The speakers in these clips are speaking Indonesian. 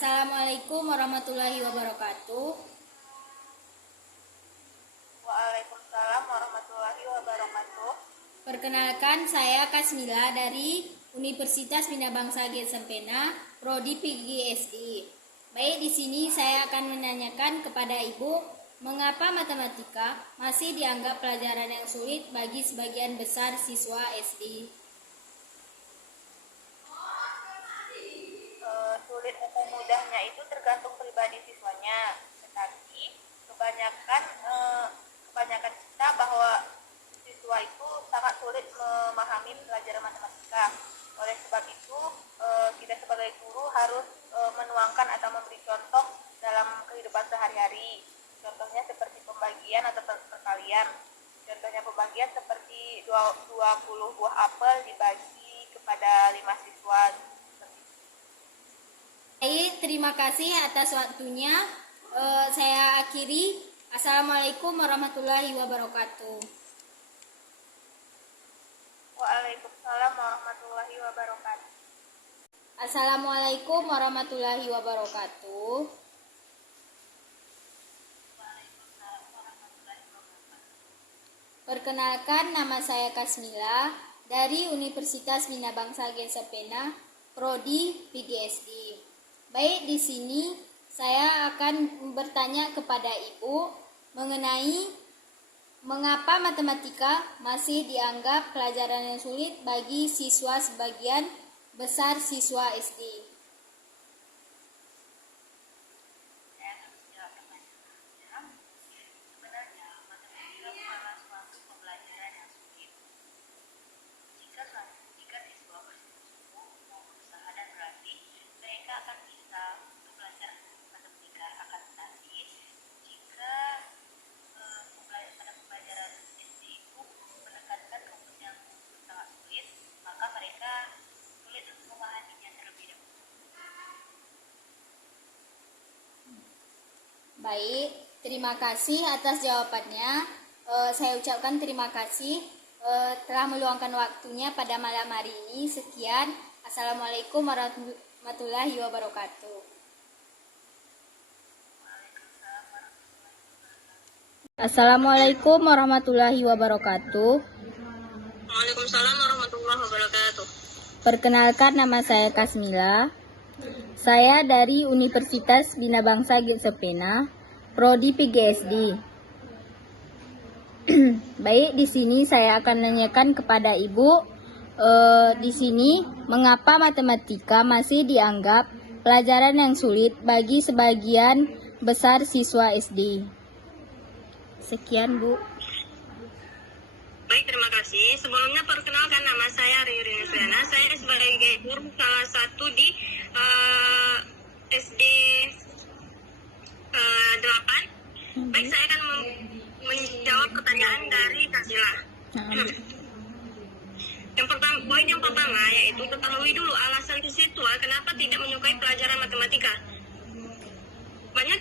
Assalamualaikum warahmatullahi wabarakatuh. Waalaikumsalam warahmatullahi wabarakatuh. Perkenalkan, saya Kasmila dari Universitas Bina Bangsa Sempena, Prodi PGSI. Baik, di sini saya akan menanyakan kepada Ibu, mengapa matematika masih dianggap pelajaran yang sulit bagi sebagian besar siswa SD? Sulit atau mudahnya itu tergantung pribadi siswanya, tetapi kebanyakan kita bahwa siswa itu sangat sulit memahami pelajaran matematika. Oleh sebab itu kita sebagai guru harus menuangkan atau memberi contoh dalam kehidupan sehari-hari. Contohnya seperti pembagian atau perkalian. Contohnya pembagian seperti 20 buah apel dibagi kepada 5 siswa. Baik, terima kasih atas waktunya. Saya akhiri. Assalamualaikum warahmatullahi wabarakatuh. Waalaikumsalam warahmatullahi wabarakatuh. Assalamualaikum warahmatullahi wabarakatuh. Perkenalkan, nama saya Kasmila dari Universitas Bina Bangsa Sempena, Prodi PGSI. Baik, di sini saya akan bertanya kepada Ibu mengenai mengapa matematika masih dianggap pelajaran yang sulit bagi siswa sebagian besar siswa SD. Baik, terima kasih atas jawabannya. Saya ucapkan terima kasih telah meluangkan waktunya pada malam hari ini. Sekian, Assalamualaikum warahmatullahi wabarakatuh. Assalamualaikum warahmatullahi wabarakatuh. Waalaikumsalam warahmatullahi wabarakatuh. Perkenalkan, nama saya Kasmila. Saya dari Universitas Bina Bangsa Sempena, Prodi PGSD. Baik, di sini saya akan menanyakan kepada Ibu, di sini mengapa matematika masih dianggap pelajaran yang sulit bagi sebagian besar siswa SD. Sekian, Bu. Baik, terima kasih. Sebelumnya perkenalkan, nama saya Riri Nusriana. Saya sebagai guru salah satu di SD 8. Baik, saya akan menjawab pertanyaan dari Kasila. Poin yang pertama yaitu ketahui dulu alasan siswa kenapa tidak menyukai pelajaran matematika. Banyak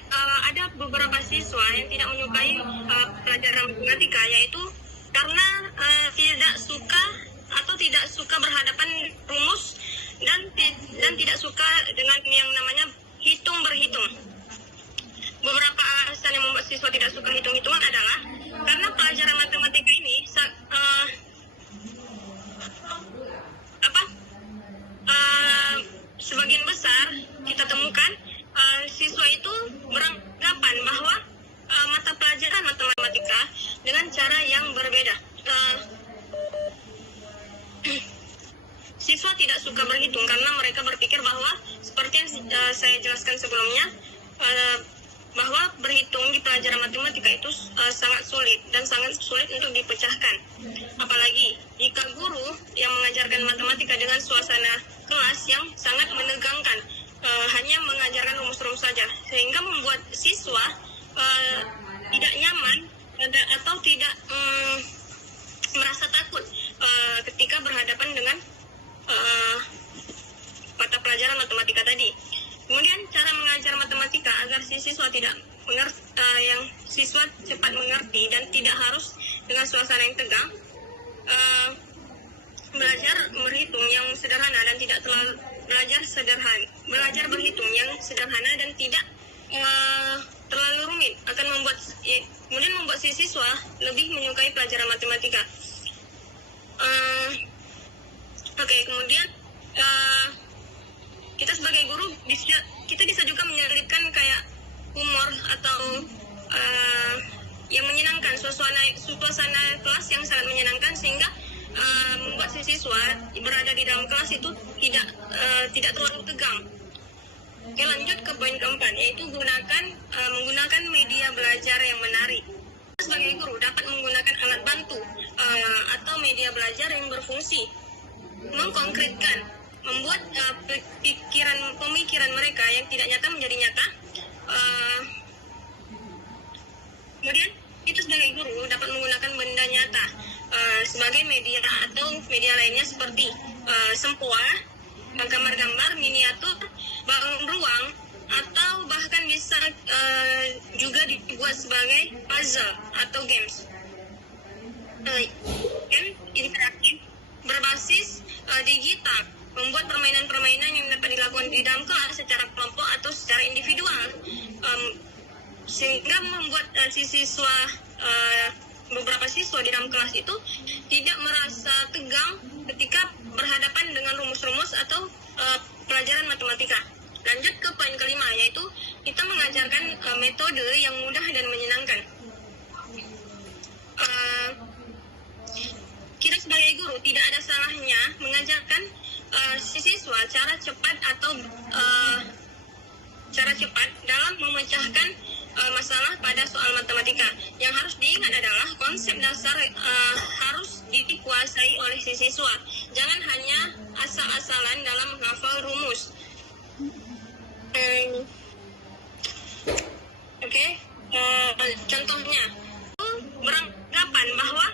ada beberapa siswa yang tidak menyukai pelajaran matematika, yaitu karena tidak suka atau tidak suka berhadapan rumus dan tidak suka dengan yang namanya berhitung. Beberapa alasan yang membuat siswa tidak suka hitung-hitungan adalah karena pelajaran matematika ini sebagian besar kita temukan siswa itu beranggapan bahwa mata pelajaran matematika dengan cara yang berbeda. Siswa tidak suka berhitung karena mereka berpikir bahwa seperti yang saya jelaskan sebelumnya, bahwa berhitung di pelajaran matematika itu sangat sulit dan sangat sulit untuk dipecahkan. Apalagi jika guru yang mengajarkan matematika dengan suasana kelas yang sangat menegangkan, hanya mengajarkan rumus-rumus saja, sehingga membuat siswa tidak nyaman atau tidak merasa takut ketika berhadapan dengan mata pelajaran matematika tadi. Kemudian cara mengajar matematika agar siswa tidak yang siswa cepat mengerti dan tidak harus dengan suasana yang tegang. Belajar berhitung yang sederhana dan tidak terlalu belajar berhitung yang sederhana dan tidak terlalu rumit, akan kemudian membuat si siswa lebih menyukai pelajaran matematika. Oke, kemudian kita sebagai guru kita bisa juga menyelipkan kayak humor atau yang menyenangkan, suasana kelas yang sangat menyenangkan, sehingga membuat si siswa berada di dalam kelas itu tidak terlalu tegang. Oke, lanjut ke poin keempat, yaitu menggunakan media belajar yang menarik. Sebagai guru dapat menggunakan alat bantu atau media belajar yang berfungsi mengkonkretkan, membuat pemikiran mereka yang tidak nyata menjadi nyata. Kemudian kita sebagai guru dapat menggunakan benda nyata sebagai media atau media lainnya seperti sempoa, gambar-gambar, miniatur, bangun ruang, atau bahkan bisa juga dibuat sebagai puzzle atau games. Interaktif berbasis digital, membuat permainan-permainan yang dapat dilakukan di dalam kelas secara kelompok atau secara individual, sehingga membuat beberapa siswa di dalam kelas itu tidak merasa tegang ketika berhadapan dengan rumus-rumus atau pelajaran matematika. Lanjut ke poin kelima, yaitu kita mengajarkan metode yang mudah dan menyenangkan. Kita sebagai guru tidak ada salahnya mengajarkan si siswa cara cepat dalam memecahkan masalah pada soal matematika. Yang harus diingat adalah konsep dasar harus dikuasai oleh si siswa. Jangan hanya asal-asalan dalam menghafal rumus. Contohnya, beranggapan bahwa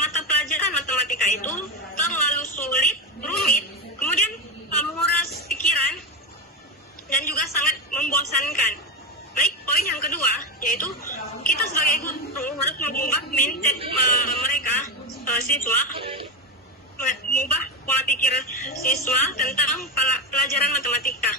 mata pelajaran matematika itu terlalu sulit, rumit, kemudian menguras pikiran, dan juga sangat membosankan. Baik, poin yang kedua, yaitu kita sebagai guru harus mengubah mindset mereka, siswa, mengubah pola pikir siswa tentang pelajaran matematika.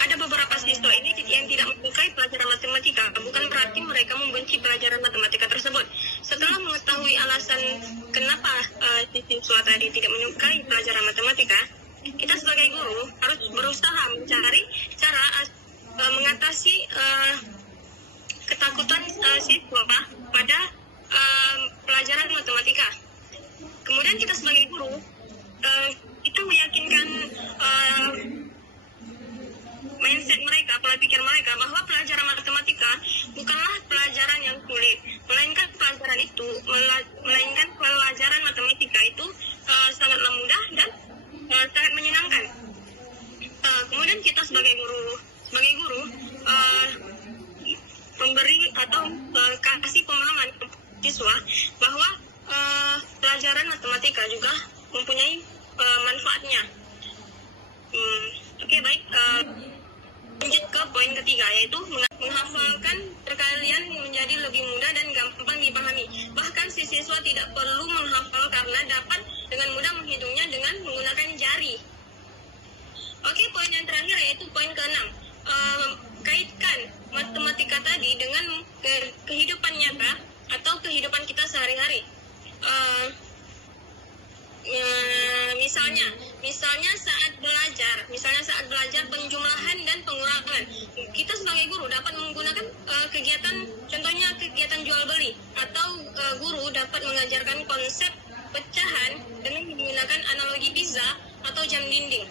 Ada beberapa siswa ini yang tidak menyukai pelajaran matematika, bukan berarti mereka membenci pelajaran matematika tersebut. Setelah mengetahui alasan kenapa siswa tadi tidak menyukai pelajaran matematika, kita sebagai guru harus berusaha mencari cara mengatasi ketakutan siswa pada pelajaran matematika. Kemudian kita sebagai guru kita meyakinkan mindset mereka, pola pikir mereka, bahwa pelajaran matematika bukanlah pelajaran yang sulit, melainkan pelajaran matematika itu sangatlah mudah dan sangat menyenangkan. Kemudian kita sebagai guru memberi atau kasih pemahaman ke siswa bahwa pelajaran matematika juga mempunyai manfaatnya. Oke, baik. Lanjut ke poin ketiga, yaitu menghafalkan perkalian menjadi lebih mudah dan gampang dipahami. Bahkan si siswa tidak perlu menghafal karena dapat dengan mudah menghitungnya dengan menggunakan jari. Oke, poin yang terakhir yaitu poin ke-6. Kaitkan matematika tadi dengan kehidupan nyata atau kehidupan kita sehari-hari. Misalnya saat belajar penjumlahan dan pengurangan, kita sebagai guru dapat menggunakan contohnya kegiatan jual beli, atau guru dapat mengajarkan konsep pecahan dengan menggunakan analogi pizza atau jam dinding.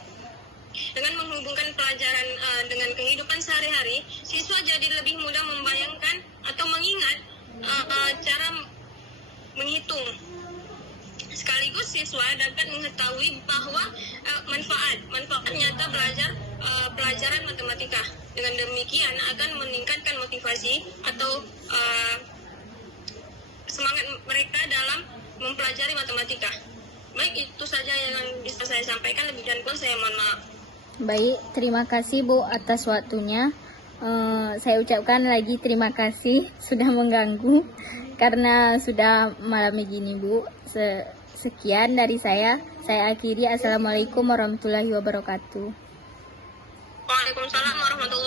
Dengan menghubungkan pelajaran dengan kehidupan sehari-hari, siswa jadi lebih mudah membayangkan atau mengingat cara menghitung. Sekaligus siswa dapat mengetahui bahwa manfaat nyata belajar pelajaran matematika. Dengan demikian akan meningkatkan motivasi atau semangat mereka dalam mempelajari matematika. Baik, itu saja yang bisa saya sampaikan. Lebih dan kurang saya mohon maaf. Baik, terima kasih Bu atas waktunya. Saya ucapkan lagi terima kasih sudah mengganggu karena sudah malam begini Bu. Sekian dari saya akhiri. Assalamualaikum warahmatullahi wabarakatuh. Waalaikumsalam warahmatullahi